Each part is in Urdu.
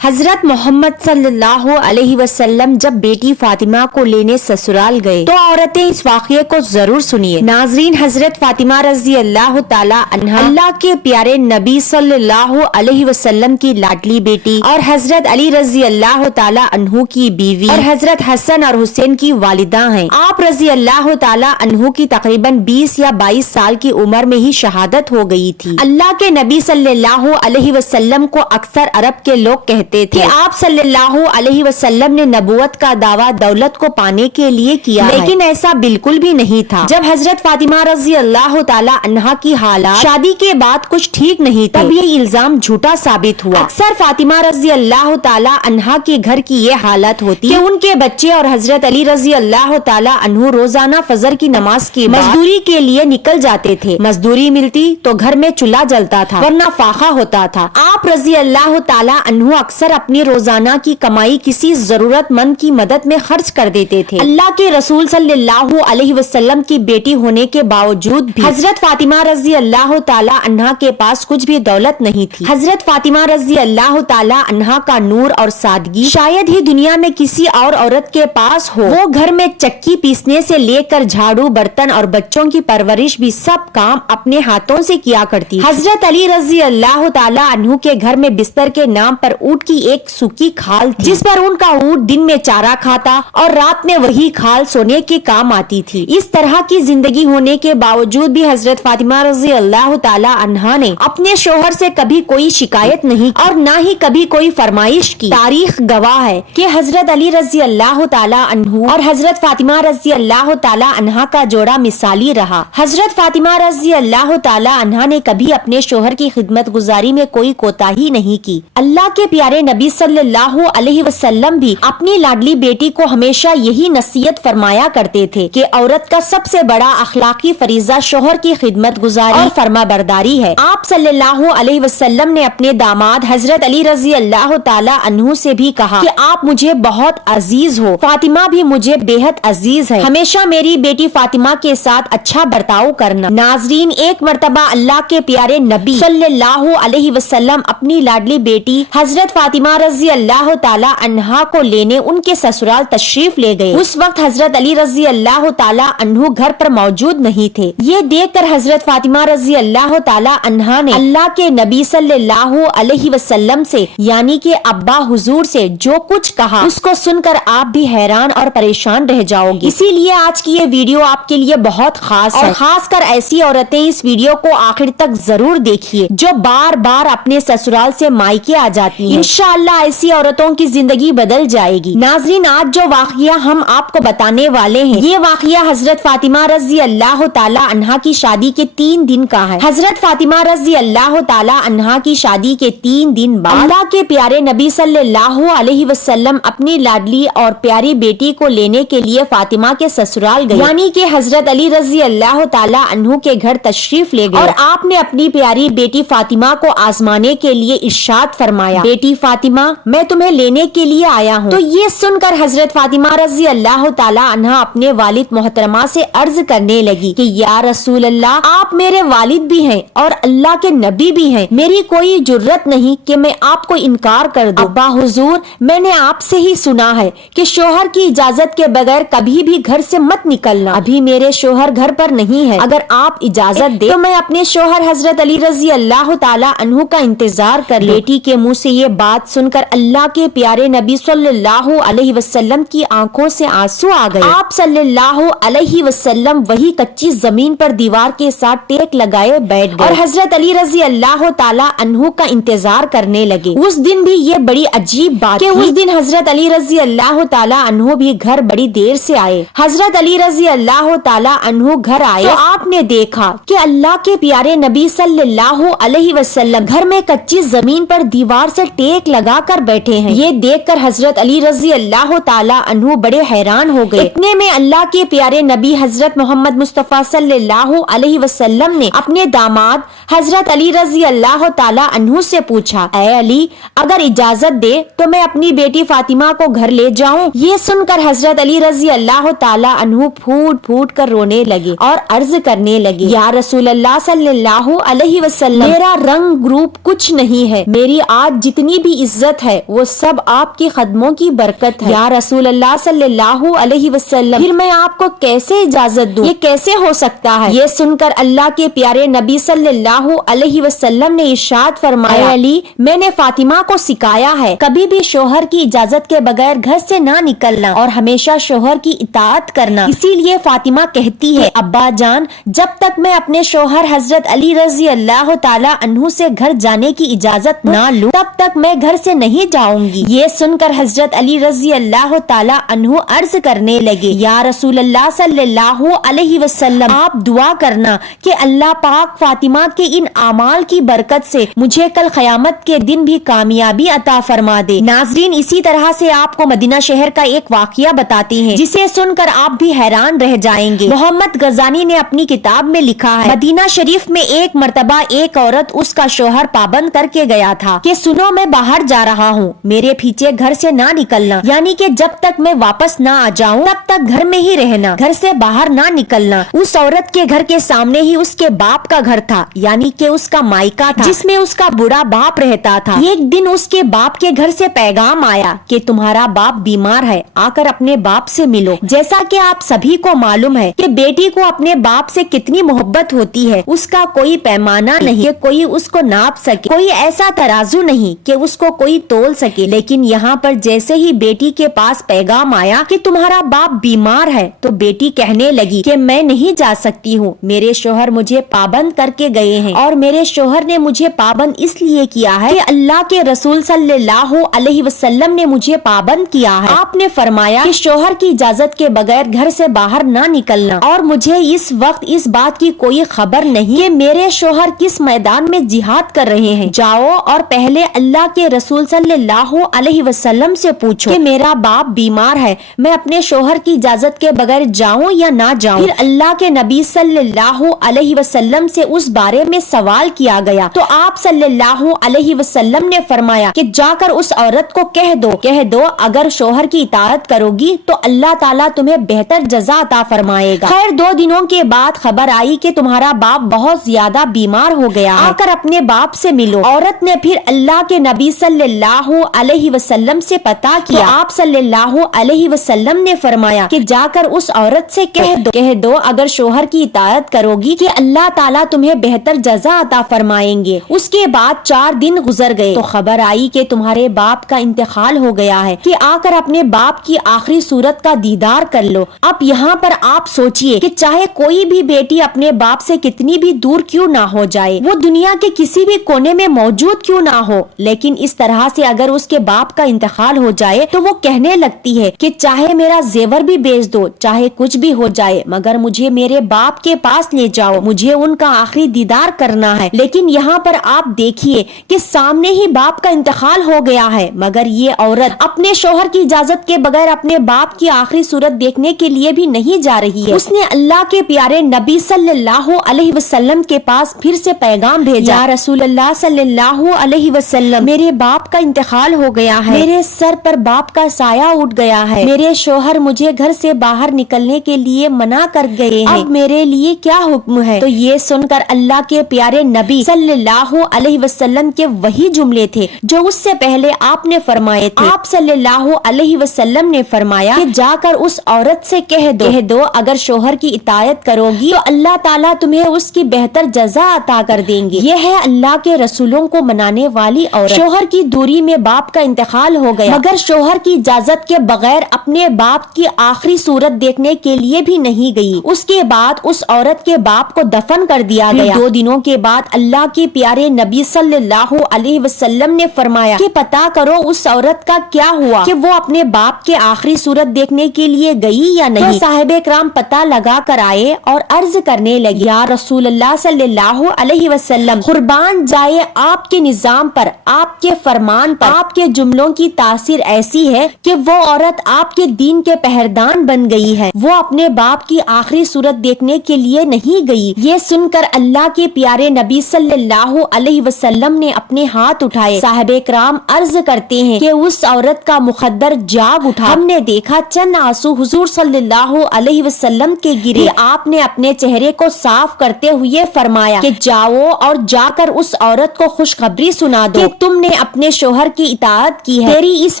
حضرت محمد صلی اللہ علیہ وسلم جب بیٹی فاطمہ کو لینے سسرال گئے تو عورتیں اس واقعے کو ضرور سنیے۔ ناظرین، حضرت فاطمہ رضی اللہ تعالی عنہا اللہ کے پیارے نبی صلی اللہ علیہ وسلم کی لاڈلی بیٹی اور حضرت علی رضی اللہ تعالی عنہ کی بیوی اور حضرت حسن اور حسین کی والدہ ہیں۔ آپ رضی اللہ تعالی عنہ کی تقریباً 20 یا 22 سال کی عمر میں ہی شہادت ہو گئی تھی۔ اللہ کے نبی صلی اللہ علیہ وسلم کو اکثر عرب کے لوگ کہتے تھے کہ آپ صلی اللہ علیہ وسلم نے نبوت کا دعویٰ دولت کو پانے کے لیے کیا ہے، لیکن ایسا بالکل بھی نہیں تھا۔ جب حضرت فاطمہ رضی اللہ تعالی عنہا کی حالات شادی کے بعد کچھ ٹھیک نہیں تھے، تب یہ الزام جھوٹا ثابت ہوا۔ اکثر فاطمہ رضی اللہ تعالی عنہا کے گھر کی یہ حالت ہوتی کہ ان کے بچے اور حضرت علی رضی اللہ تعالی عنہ روزانہ فجر کی نماز کے بعد مزدوری کے لیے نکل جاتے تھے۔ مزدوری ملتی تو گھر میں چولہا جلتا تھا ورنہ فاقہ ہوتا تھا۔ آپ رضی اللہ تعالی عنہ اکثر اپنی روزانہ کی کمائی کسی ضرورت مند کی مدد میں خرچ کر دیتے تھے۔ اللہ کے رسول صلی اللہ علیہ وسلم کی بیٹی ہونے کے باوجود بھی حضرت فاطمہ رضی اللہ تعالی عنہا کے پاس کچھ بھی دولت نہیں تھی۔ حضرت فاطمہ رضی اللہ تعالی عنہا کا نور اور سادگی شاید ہی دنیا میں کسی اور عورت کے پاس ہو۔ وہ گھر میں چکی پیسنے سے لے کر جھاڑو، برتن اور بچوں کی پرورش بھی سب کام اپنے ہاتھوں سے کیا کرتی۔ حضرت علی رضی اللہ تعالی عنہ کے گھر میں بستر کے نام پر اونٹ کی ایک سوکھی کھال تھی، جس پر ان کا اونٹ دن میں چارہ کھاتا اور رات میں وہی کھال سونے کے کام آتی تھی۔ اس طرح کی زندگی ہونے کے باوجود بھی حضرت فاطمہ رضی اللہ تعالی عنہا نے اپنے شوہر سے کبھی کوئی شکایت نہیں اور نہ ہی کبھی کوئی فرمائش کی۔ تاریخ گواہ ہے کہ حضرت علی رضی اللہ تعالی عنہ اور حضرت فاطمہ رضی اللہ تعالی عنہا کا جوڑا مثالی رہا۔ حضرت فاطمہ رضی اللہ تعالی عنہا نے کبھی اپنے شوہر کی خدمت گزاری میں کوئی کوتاہی نہیں کی۔ اللہ کے پیارے نبی صلی اللہ علیہ وسلم بھی اپنی لاڈلی بیٹی کو ہمیشہ یہی نصیحت فرمایا کرتے تھے کہ عورت کا سب سے بڑا اخلاقی فریضہ شوہر کی خدمت گزاری اور فرما برداری ہے۔ آپ صلی اللہ علیہ وسلم نے اپنے داماد حضرت علی رضی اللہ تعالی عنہ سے بھی کہا کہ آپ مجھے بہت عزیز ہو، فاطمہ بھی مجھے بے حد عزیز ہے، ہمیشہ میری بیٹی فاطمہ کے ساتھ اچھا برتاؤ کرنا۔ ناظرین، ایک مرتبہ اللہ کے پیارے نبی صلی اللہ علیہ وسلم اپنی لاڈلی بیٹی حضرت فاطمہ رضی اللہ تعالی عنہا کو لینے ان کے سسرال تشریف لے گئے۔ اس وقت حضرت علی رضی اللہ تعالی عنہ گھر پر موجود نہیں تھے۔ یہ دیکھ کر حضرت فاطمہ رضی اللہ تعالی عنہا نے اللہ کے نبی صلی اللہ علیہ وسلم سے یعنی کہ ابا حضور سے جو کچھ کہا اس کو سن کر آپ بھی حیران اور پریشان رہ جاؤ گے۔ اسی لیے آج کی یہ ویڈیو آپ کے لیے بہت خاص ہے، اور خاص کر ایسی عورتیں اس ویڈیو کو آخر تک ضرور دیکھیے جو بار بار اپنے سسرال سے مائکے آ جاتی ہیں۔ انشاءاللہ ایسی عورتوں کی زندگی بدل جائے گی۔ ناظرین، آج جو واقعہ ہم آپ کو بتانے والے ہیں یہ واقعہ حضرت فاطمہ رضی اللہ تعالی عنہا کی شادی کے 3 دن کا ہے۔ حضرت فاطمہ رضی اللہ تعالی عنہا کی شادی کے 3 دن بعد اللہ کے پیارے نبی صلی اللہ علیہ وسلم اپنی لاڈلی اور پیاری بیٹی کو لینے کے لیے فاطمہ کے سسرال گئے، یعنی کہ حضرت علی رضی اللہ تعالی عنہ کے گھر تشریف لے گئے، اور آپ نے اپنی پیاری بیٹی فاطمہ کو آزمانے کے لیے ارشاد فرمایا، بیٹی فاطمہ، میں تمہیں لینے کے لیے آیا ہوں۔ تو یہ سن کر حضرت فاطمہ رضی اللہ تعالی عنہا اپنے والد محترمہ سے عرض کرنے لگی کہ یا رسول اللہ، آپ میرے والد بھی ہیں اور اللہ کے نبی بھی ہیں، میری کوئی جرت نہیں کہ میں آپ کو انکار کر دوں۔ ابا حضور، میں نے آپ سے ہی سنا ہے کہ شوہر کی اجازت کے بغیر کبھی بھی گھر سے مت نکلنا۔ ابھی میرے شوہر گھر پر نہیں ہے، اگر آپ اجازت دیں تو میں اپنے شوہر حضرت علی رضی اللہ تعالی عنہ کا انتظار کر لوں۔ بیٹی کے منہ سے یہ بات سن کر اللہ کے پیارے نبی صلی اللہ علیہ وسلم کی آنکھوں سے آنسو آ گئے۔ آپ صلی اللہ علیہ وسلم وہی کچی زمین پر دیوار کے ساتھ ٹیک لگائے بیٹھ گئے اور حضرت علی رضی اللہ تعالی عنہ کا انتظار کرنے لگے۔ اس دن بھی یہ بڑی عجیب بات کہ اس دن حضرت علی رضی اللہ تعالی عنہ بھی گھر بڑی دیر سے آئے۔ حضرت علی رضی اللہ تعالی عنہ گھر آئے تو آپ نے دیکھا کہ اللہ کے پیارے نبی صلی اللہ علیہ وسلم گھر میں کچی زمین پر دیوار سے ٹیک لگا کر بیٹھے ہیں۔ یہ دیکھ کر حضرت علی رضی اللہ تعالی عنہ بڑے حیران ہو گئے۔ اتنے میں اللہ کے پیارے نبی حضرت محمد مصطفیٰ صلی اللہ علیہ وسلم نے اپنے داماد حضرت علی رضی اللہ تعالی عنہ سے پوچھا، اے علی، اگر اجازت دے تو میں اپنی بیٹی فاطمہ کو گھر لے جاؤں؟ یہ سن کر حضرت علی رضی اللہ تعالی عنہ پھوٹ پھوٹ کر رونے لگے اور عرض کرنے لگے، یا رسول اللہ صلی اللہ علیہ وسلم، میرا رنگ روپ کچھ نہیں ہے، میری آج جتنی بھی بھی عزت ہے وہ سب آپ کے قدموں کی برکت ہے۔ یا رسول اللہ صلی اللہ علیہ وسلم پھر میں آپ کو کیسے اجازت دوں، یہ کیسے ہو سکتا ہے؟ یہ سن کر اللہ کے پیارے نبی صلی اللہ علیہ وسلم نے ارشاد فرمایا، اے علی میں نے فاطمہ کو سکھایا ہے کبھی بھی شوہر کی اجازت کے بغیر گھر سے نہ نکلنا اور ہمیشہ شوہر کی اطاعت کرنا۔ اسی لیے فاطمہ کہتی ہے، ابا جان جب تک میں اپنے شوہر حضرت علی رضی اللہ تعالی عنہ سے گھر جانے کی اجازت نہ لوں تب تک میں گھر سے نہیں جاؤں گی۔ یہ سن کر حضرت علی رضی اللہ تعالی عنہ عرض کرنے لگے، یا رسول اللہ صلی اللہ علیہ وسلم آپ دعا کرنا کہ اللہ پاک فاطمہ کے ان اعمال کی برکت سے مجھے کل قیامت کے دن بھی کامیابی عطا فرما دے۔ ناظرین اسی طرح سے آپ کو مدینہ شہر کا ایک واقعہ بتاتے ہیں جسے سن کر آپ بھی حیران رہ جائیں گے۔ محمد غزانی نے اپنی کتاب میں لکھا ہے، مدینہ شریف میں ایک مرتبہ ایک عورت اس کا شوہر پابند کر کے گیا تھا کہ سنو میں باہر جا رہا ہوں، میرے پیچھے گھر سے نہ نکلنا، یعنی کہ جب تک میں واپس نہ آ جاؤں تب تک گھر میں ہی رہنا، گھر سے باہر نہ نکلنا۔ اس عورت کے گھر کے سامنے ہی اس کے باپ کا گھر تھا، یعنی کہ اس کا مائکا تھا جس میں اس کا بڑا باپ رہتا تھا۔ ایک دن اس کے باپ کے گھر سے پیغام آیا کہ تمہارا باپ بیمار ہے، آ کر اپنے باپ سے ملو۔ جیسا کہ آپ سبھی کو معلوم ہے کہ بیٹی کو اپنے باپ سے کتنی محبت ہوتی ہے، اس کا کوئی پیمانہ نہیں کہ کوئی اس کو ناپ سکے، کوئی ایسا ترازو نہیں کہ اس کو کوئی تول سکے۔ لیکن یہاں پر جیسے ہی بیٹی کے پاس پیغام آیا کہ تمہارا باپ بیمار ہے تو بیٹی کہنے لگی کہ میں نہیں جا سکتی ہوں، میرے شوہر مجھے پابند کر کے گئے ہیں اور میرے شوہر نے مجھے پابند اس لیے کیا ہے کہ اللہ کے رسول صلی اللہ علیہ وسلم نے مجھے پابند کیا ہے۔ آپ نے فرمایا کہ شوہر کی اجازت کے بغیر گھر سے باہر نہ نکلنا، اور مجھے اس وقت اس بات کی کوئی خبر نہیں کہ میرے شوہر کس میدان میں جہاد کر رہے ہیں۔ جاؤ اور پہلے اللہ کے رسول صلی اللہ علیہ وسلم سے پوچھو کہ میرا باپ بیمار ہے، میں اپنے شوہر کی اجازت کے بغیر جاؤں یا نہ جاؤں۔ پھر اللہ کے نبی صلی اللہ علیہ وسلم سے اس بارے میں سوال کیا گیا تو آپ صلی اللہ علیہ وسلم نے فرمایا کہ جا کر اس عورت کو کہہ دو اگر شوہر کی اطاعت کرو گی تو اللہ تعالیٰ تمہیں بہتر جزا عطا فرمائے گا۔ خیر 2 دنوں کے بعد خبر آئی کہ تمہارا باپ بہت زیادہ بیمار ہو گیا ہے، آ کر اپنے باپ سے ملو۔ عورت نے پھر اللہ کے نبی صلی اللہ علیہ وسلم سے پتا کیا، آپ صلی اللہ علیہ وسلم نے فرمایا کہ جا کر اس عورت سے کہہ دو اگر شوہر کی اطاعت کرو گی کہ اللہ تعالیٰ تمہیں بہتر جزا عطا فرمائیں گے۔ اس کے بعد 4 دن گزر گئے تو خبر آئی کہ تمہارے باپ کا انتقال ہو گیا ہے، کہ آ کر اپنے باپ کی آخری صورت کا دیدار کر لو۔ اب یہاں پر آپ سوچئے کہ چاہے کوئی بھی بیٹی اپنے باپ سے کتنی بھی دور کیوں نہ ہو جائے، وہ دنیا کے کسی بھی کونے میں موجود کیوں نہ ہو، لیکن اس طرح سے اگر اس کے باپ کا انتقال ہو جائے تو وہ کہنے لگتی ہے کہ چاہے میرا زیور بھی بیچ دو، چاہے کچھ بھی ہو جائے، مگر مجھے میرے باپ کے پاس لے جاؤ، مجھے ان کا آخری دیدار کرنا ہے۔ لیکن یہاں پر آپ دیکھیے کہ سامنے ہی باپ کا انتقال ہو گیا ہے، مگر یہ عورت اپنے شوہر کی اجازت کے بغیر اپنے باپ کی آخری صورت دیکھنے کے لیے بھی نہیں جا رہی ہے۔ اس نے اللہ کے پیارے نبی صلی اللہ علیہ وسلم کے پاس پھر سے پیغام بھیجا، یا رسول اللہ صلی اللہ علیہ وسلم میرے باپ کا انتقال ہو گیا ہے، میرے سر پر باپ کا سایہ اٹھ گیا ہے، میرے شوہر مجھے گھر سے باہر نکلنے کے لیے منع کر گئے ہیں، اب میرے لیے کیا حکم ہے؟ تو یہ سن کر اللہ کے پیارے نبی صلی اللہ علیہ وسلم کے وہی جملے تھے جو اس سے پہلے آپ نے فرمائے تھے۔ آپ صلی اللہ علیہ وسلم نے فرمایا کہ جا کر اس عورت سے کہہ دو اگر شوہر کی اطاعت کرو گی تو اللہ تعالیٰ تمہیں اس کی بہتر جزا عطا کر دیں گے۔ یہ ہے اللہ کے رسولوں کو منانے والی عورت۔ شوہر کی دوری میں باپ کا انتقال ہو گیا، مگر شوہر کی اجازت کے بغیر اپنے باپ کی آخری صورت دیکھنے کے لیے بھی نہیں گئی۔ اس کے بعد اس عورت کے باپ کو دفن کر دیا گیا۔ 2 دنوں کے بعد اللہ کے پیارے نبی صلی اللہ علیہ وسلم نے فرمایا کہ پتا کرو اس عورت کا کیا ہوا، کہ وہ اپنے باپ کے آخری صورت دیکھنے کے لیے گئی یا نہیں۔ صاحب کرام پتہ لگا کر آئے اور عرض کرنے لگے، یا رسول اللہ صلی اللہ علیہ وسلم قربان جائے آپ کے نظام پر، آپ کے فرمان پر، آپ کے جملوں کی تاثیر ایسی ہے کہ وہ عورت آپ کے دین کے پہردان بن گئی ہے، وہ اپنے باپ کی آخری صورت دیکھنے کے لیے نہیں گئی۔ یہ سن کر اللہ کے پیارے نبی صلی اللہ علیہ وسلم نے اپنے ہاتھ اٹھائے۔ صاحب کرام عرض کرتے ہیں کہ اس عورت کا مقدر جاگ اٹھا، ہم نے دیکھا چند آنسو حضور صلی اللہ علیہ وسلم کے گرے۔ آپ نے اپنے چہرے کو صاف کرتے ہوئے فرمایا کہ جاؤ اور جا کر اس عورت کو خوشخبری سنا دو کہ تم نے اپنے شوہر کی اطاعت کی ہے، تیری اس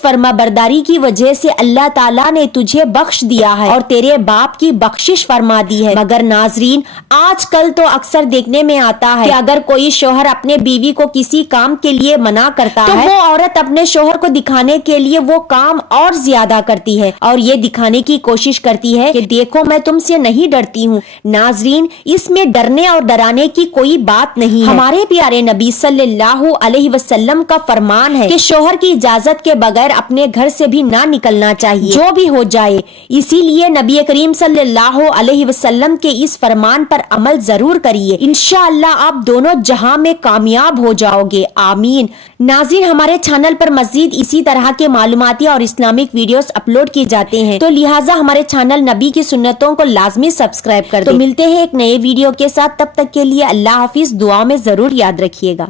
فرما برداری کی وجہ سے اللہ تعالیٰ نے تجھے بخش دیا ہے اور تیرے باپ کی بخشش فرما دی ہے۔ مگر ناظرین، آج کل تو اکثر دیکھنے میں آتا ہے کہ اگر کوئی شوہر اپنے بیوی کو کسی کام کے لیے منع کرتا ہے تو وہ عورت اپنے شوہر کو دکھانے کے لیے وہ کام اور زیادہ کرتی ہے اور یہ دکھانے کی کوشش کرتی ہے کہ دیکھو میں تم سے نہیں ڈرتی ہوں۔ ناظرین، اس میں ڈرنے اور ڈرانے کی کوئی بات نہیں ہے۔ ہمارے پیارے نبی صلی اللہ علیہ وسلم کا فرمان ہے کہ شوہر کی اجازت کے بغیر اپنے گھر سے بھی نہ نکلنا چاہیے، جو بھی ہو جائے۔ اسی لیے نبی کریم صلی اللہ علیہ وسلم کے اس فرمان پر عمل ضرور کریے، انشاءاللہ آپ دونوں جہاں میں کامیاب ہو جاؤ گے، آمین۔ ناظرین، ہمارے چینل پر مزید اسی طرح کے معلوماتی اور اسلامک ویڈیوز اپلوڈ کی جاتے ہیں، تو لہٰذا ہمارے چینل نبی کی سنتوں کو لازمی سبسکرائب کر دیں۔ تو ملتے ہیں ایک نئے ویڈیو کے ساتھ، تب تک کے لیے اللہ حافظ، دعا میں ضرور یاد رکھیے گا۔